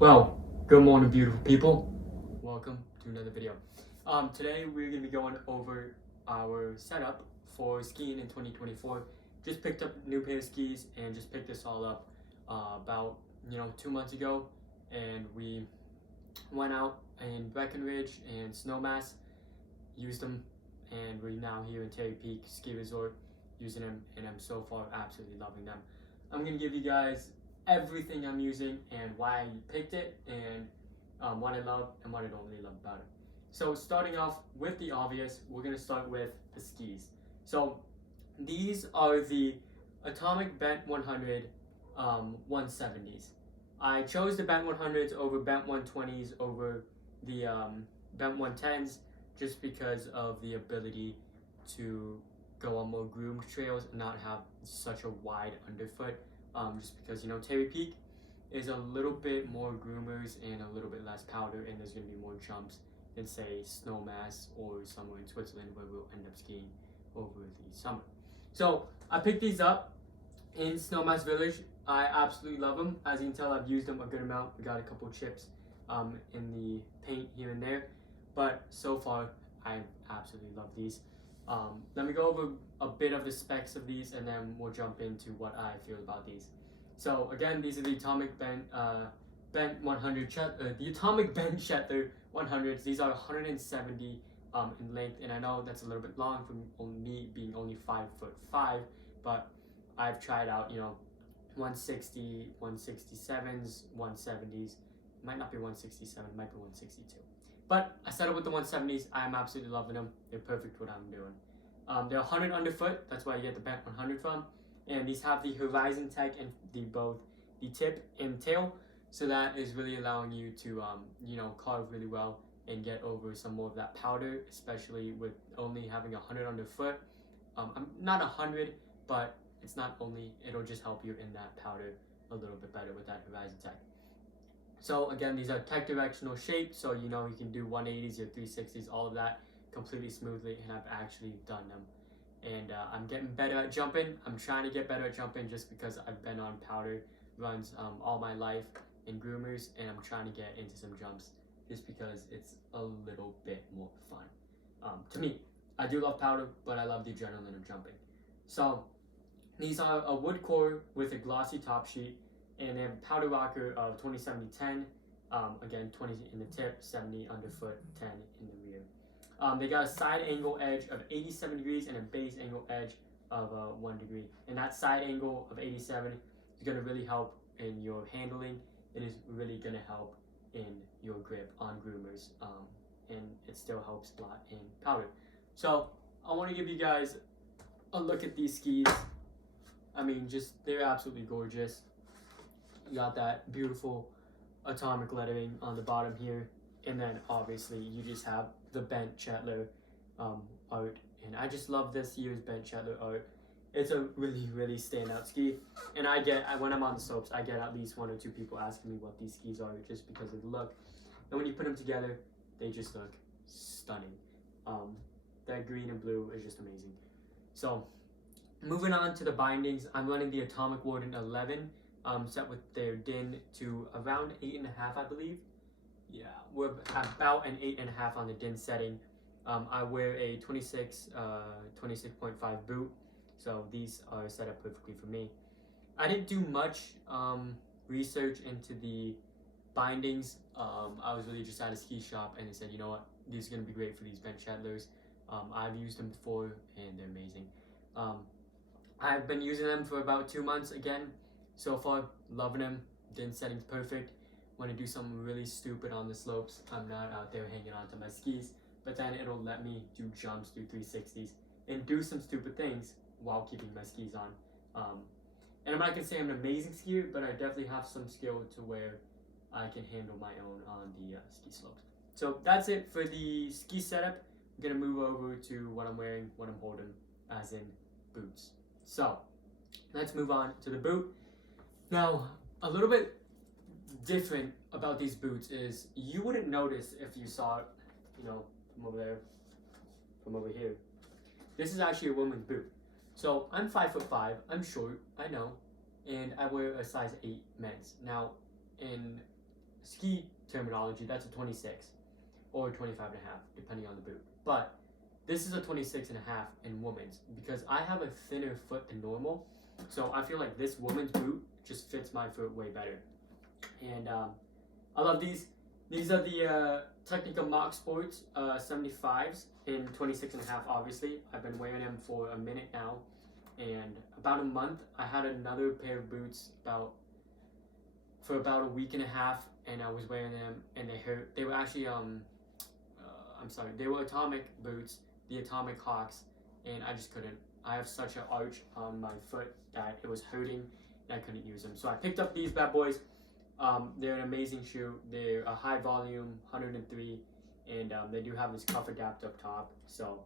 Well, good morning, beautiful people. Welcome to another video. Today we're gonna be going over our setup for skiing in 2024. Just picked up a new pair of skis and just picked this all up about 2 months ago, and we went out in Breckenridge and Snowmass, used them, and we're now here in Terry Peak Ski Resort using them, and I'm so far absolutely loving them. I'm gonna give you guys everything I'm using and why I picked it, and what I love and what I don't really love about it. So starting off with the obvious, we're gonna start with the skis. So these are the Atomic Bent 100 170s. I chose the Bent 100s over Bent 120s over the Bent 110s just because of the ability to go on more groomed trails and not have such a wide underfoot. Just because Terry Peak is a little bit more groomers and a little bit less powder, and there's going to be more jumps than say Snowmass or somewhere in Switzerland where we'll end up skiing over the summer. So I picked these up in Snowmass Village. I absolutely love them. As you can tell, I've used them a good amount. We got a couple chips in the paint here and there, but so far I absolutely love these. Let me go over a bit of the specs of these, and then we'll jump into what I feel about these. So again, these are the Atomic Bent 100 the Atomic Bent Chetler 100s. These are 170 in length, and I know that's a little bit long for me being only 5'5", but I've tried out 160, 167s, 170s. Might not be 167, might be 162. But I settled with the 170s. I'm absolutely loving them. They're perfect for what I'm doing. They're 100 underfoot. That's why you get the Bent 100 from. And these have the Horizon Tech and both the tip and tail. So that is really allowing you to carve really well and get over some more of that powder, especially with only having 100 underfoot. I'm not 100, but it's not only, it'll just help you in that powder a little bit better with that Horizon Tech. So again, these are tech directional shape, so you can do 180s, your 360s, all of that completely smoothly, and I've actually done them. And I'm getting better at jumping. I'm trying to get better at jumping just because I've been on powder runs all my life in groomers, and I'm trying to get into some jumps just because it's a little bit more fun. To me, I do love powder, but I love the adrenaline of jumping. So these are a wood core with a glossy top sheet, and they have a powder rocker of 20-70-10. Again, 20 in the tip, 70 underfoot, 10 in the rear. They got a side angle edge of 87 degrees and a base angle edge of 1 degree. And that side angle of 87 is going to really help in your handling. It is really going to help in your grip on groomers. And it still helps a lot in powder. So I want to give you guys a look at these skis. I mean, they're absolutely gorgeous. You got that beautiful atomic lettering on the bottom here, and then obviously you just have the Bent Chetler art, and I just love this year's Bent Chetler art. It's a really standout ski, and when I'm on the slopes, I get at least 1 or 2 people asking me what these skis are just because of the look, and when you put them together, they just look stunning. That green and blue is just amazing. So moving on to the bindings, I'm running the Atomic Warden 11. Set with their DIN to around 8.5, I believe. Yeah, we're about an 8.5 on the DIN setting. I wear a 26.5 boot, so these are set up perfectly for me. I didn't do much research into the bindings. I was really just at a ski shop, and they said, you know what, these are going to be great for these Bent Chetlers. I've used them before, and they're amazing. I've been using them for about 2 months again. So far, loving them. DIN setting's perfect. Want to do something really stupid on the slopes, I'm not out there hanging onto my skis, but then it'll let me do jumps, do 360s, and do some stupid things while keeping my skis on. And I'm not going to say I'm an amazing skier, but I definitely have some skill to where I can handle my own on the ski slopes. So that's it for the ski setup. I'm going to move over to what I'm wearing, what I'm holding, as in boots. So let's move on to the boot. Now, a little bit different about these boots is you wouldn't notice if you saw it, from over there, from over here. This is actually a woman's boot. So I'm 5'5", I'm short, I know, and I wear a size 8 men's. Now, in ski terminology, that's a 26 or 25 and a half, depending on the boot. But this is a 26 and a half in women's because I have a thinner foot than normal. So I feel like this woman's boot just fits my foot way better. And I love these. These are the Technical Mock Sports 75s in 26 and a half, obviously. I've been wearing them for a minute now. And about a month, I had another pair of boots for about a week and a half, and I was wearing them, and they hurt. They were actually they were Atomic boots, the Atomic Hawks, and I just couldn't. I have such an arch on my foot that it was hurting, and I couldn't use them. So I picked up these bad boys. They're an amazing shoe. They're a high volume, 103, and they do have this cuff adapt up top. So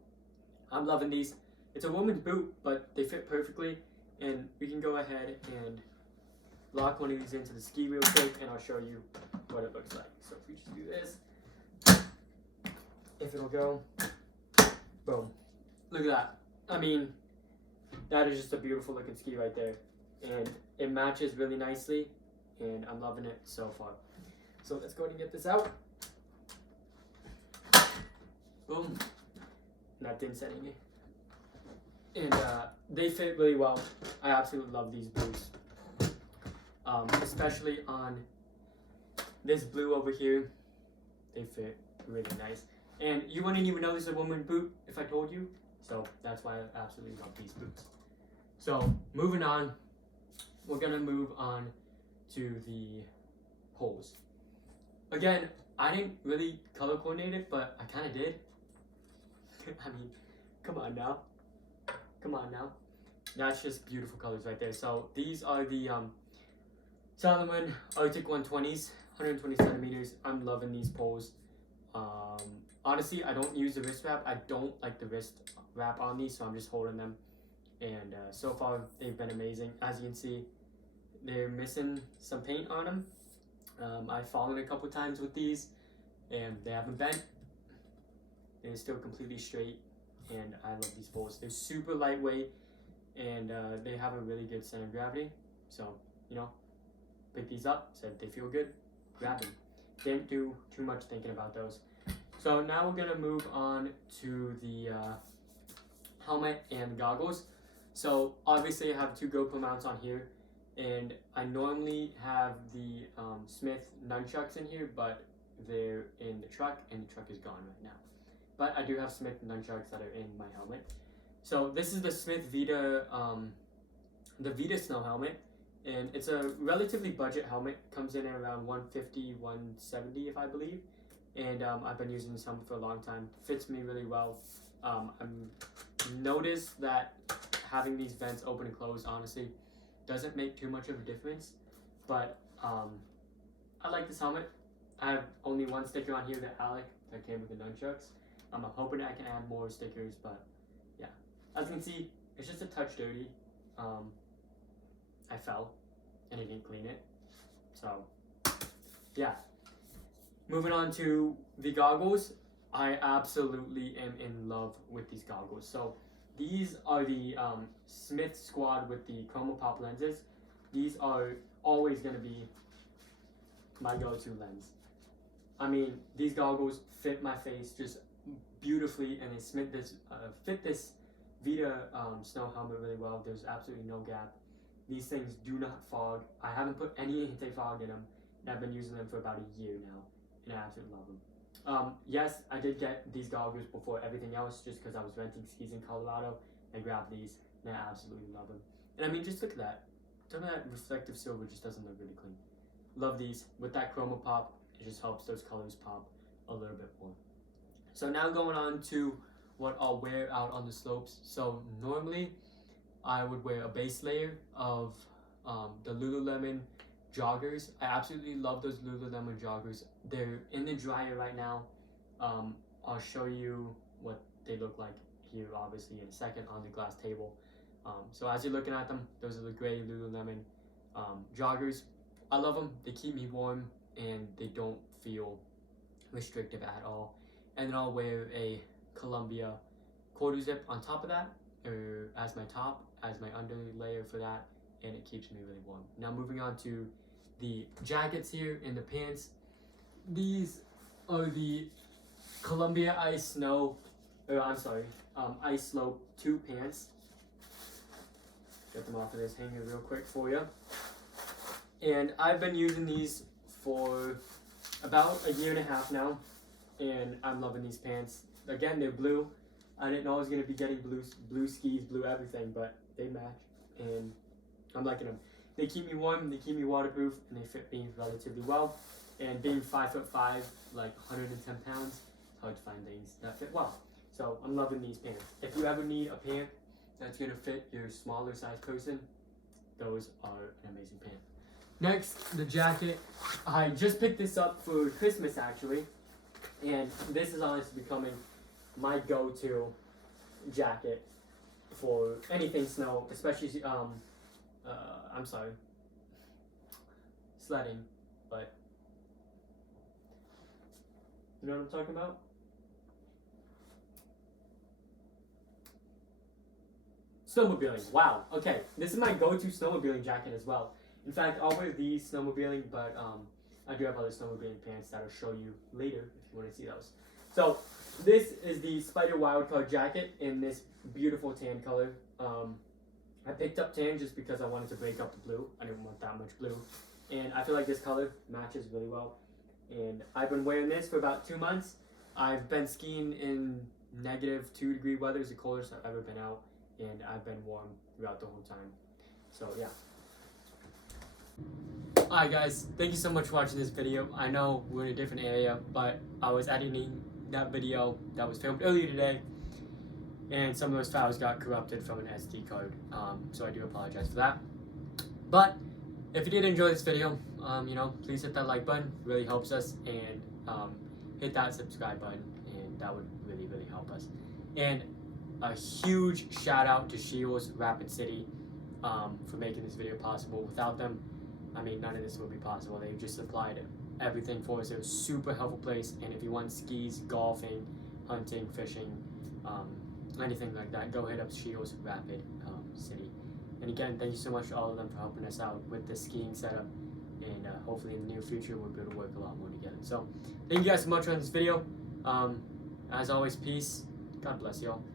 I'm loving these. It's a woman's boot, but they fit perfectly, and we can go ahead and lock one of these into the ski real quick, and I'll show you what it looks like. So if we just do this, if it'll go, boom. Look at that. I mean, that is just a beautiful looking ski right there, and it matches really nicely, and I'm loving it so far. So let's go ahead and get this out. Boom. And that didn't set any. And they fit really well. I absolutely love these boots, especially on this blue over here. They fit really nice, and you wouldn't even know this is a woman's boot if I told you. So that's why I absolutely love these boots. So moving on, we're gonna move on to the holes. Again, I didn't really color coordinate it, but I kind of did. I mean, come on now. Come on now. That's just beautiful colors right there. So these are the Salomon Arctic 120s, 120 centimeters. I'm loving these poles. Honestly, I don't use the wrist wrap. I don't like the wrist wrap on these, so I'm just holding them. And so far, they've been amazing. As you can see, they're missing some paint on them. I've fallen a couple times with these, and they haven't bent. They're still completely straight. And I love these poles. They're super lightweight, and they have a really good center of gravity. So, you know, pick these up, said they feel good, grab them. Didn't do too much thinking about those. So now we're gonna move on to the helmet and goggles. So obviously I have two GoPro mounts on here, and I normally have the Smith nunchucks in here, but they're in the truck, and the truck is gone right now. But I do have Smith nunchucks that are in my helmet. So this is the Smith Vita, the Vita Snow helmet, and it's a relatively budget helmet. Comes in at around $150, $170, if I believe. And I've been using this helmet for a long time. Fits me really well. I've noticed that having these vents open and closed, honestly, doesn't make too much of a difference. But I like this helmet. I have only one sticker on here, the Alec, that came with the nunchucks. I'm hoping I can add more stickers, but yeah. As you can see, it's just a touch dirty. I fell, and I didn't clean it. So, yeah. Moving on to the goggles. I absolutely am in love with these goggles. So, these are the Smith Squad with the Chroma Pop lenses. These are always going to be my go-to lens. I mean, these goggles fit my face just beautifully, and they fit this Vita snow helmet really well. There's absolutely no gap. These things do not fog. I haven't put any anti-fog in them, and I've been using them for about a year now, and I absolutely love them. Yes, I did get these goggles before everything else, just because I was renting skis in Colorado. I grabbed these, and I absolutely love them. And I mean, just look at that. Some of that reflective silver just doesn't look really clean. Love these. With that chroma pop, it just helps those colors pop a little bit more. So now going on to what I'll wear out on the slopes. So normally I would wear a base layer of the Lululemon joggers. I absolutely love those Lululemon joggers. They're in the dryer right now. I'll show you what they look like here, obviously, in a second on the glass table. So as you're looking at them, those are the gray Lululemon joggers. I love them. They keep me warm, and they don't feel restrictive at all. And then I'll wear a Columbia quarter zip on top of that, or as my top, as my under layer for that, and it keeps me really warm. Now moving on to the jackets here and the pants. these are the Columbia Ice Snow, Ice Slope 2 pants. Get them off of this hanger real quick for you. And I've been using these for about a year and a half now, and I'm loving these pants. Again, they're blue. I didn't know I was gonna be getting blue skis, blue everything, but they match, and I'm liking them. They keep me warm, they keep me waterproof, and they fit me relatively well. And being 5'5", like 110 pounds, it's hard to find things that fit well. So I'm loving these pants. If you ever need a pant that's gonna fit your smaller size person, those are an amazing pant. Next, the jacket. I just picked this up for Christmas actually, and this is honestly becoming my go-to jacket for anything snow, especially sledding, but you know what I'm talking about? Snowmobiling. Wow. Okay, this is my go-to snowmobiling jacket as well. In fact, I'll wear these snowmobiling, but I do have other snowmobiling pants that I'll show you later if you want to see those. So this is the Spider Wildcard jacket in this beautiful tan color. I picked up tan just because I wanted to break up the blue. I didn't want that much blue. And I feel like this color matches really well. And I've been wearing this for about 2 months. I've been skiing in -2-degree weather. It's the coldest I've ever been out. And I've been warm throughout the whole time. So yeah. Alright guys, thank you so much for watching this video. I know we're in a different area, but I was editing that video that was filmed earlier today, and some of those files got corrupted from an SD card, so I do apologize for that. But if you did enjoy this video, please hit that like button, it really helps us, and hit that subscribe button, and that would really, really help us. And a huge shout out to Shields Rapid City for making this video possible. Without them, I mean, none of this would be possible. They just supplied everything for us. It was a super helpful place, and if you want skis, golfing, hunting, fishing, anything like that, go hit up Shields Rapid City. And again, thank you so much to all of them for helping us out with the skiing setup, and hopefully in the near future we'll be able to work a lot more together. So thank you guys so much for this video. As always, peace. God bless you all.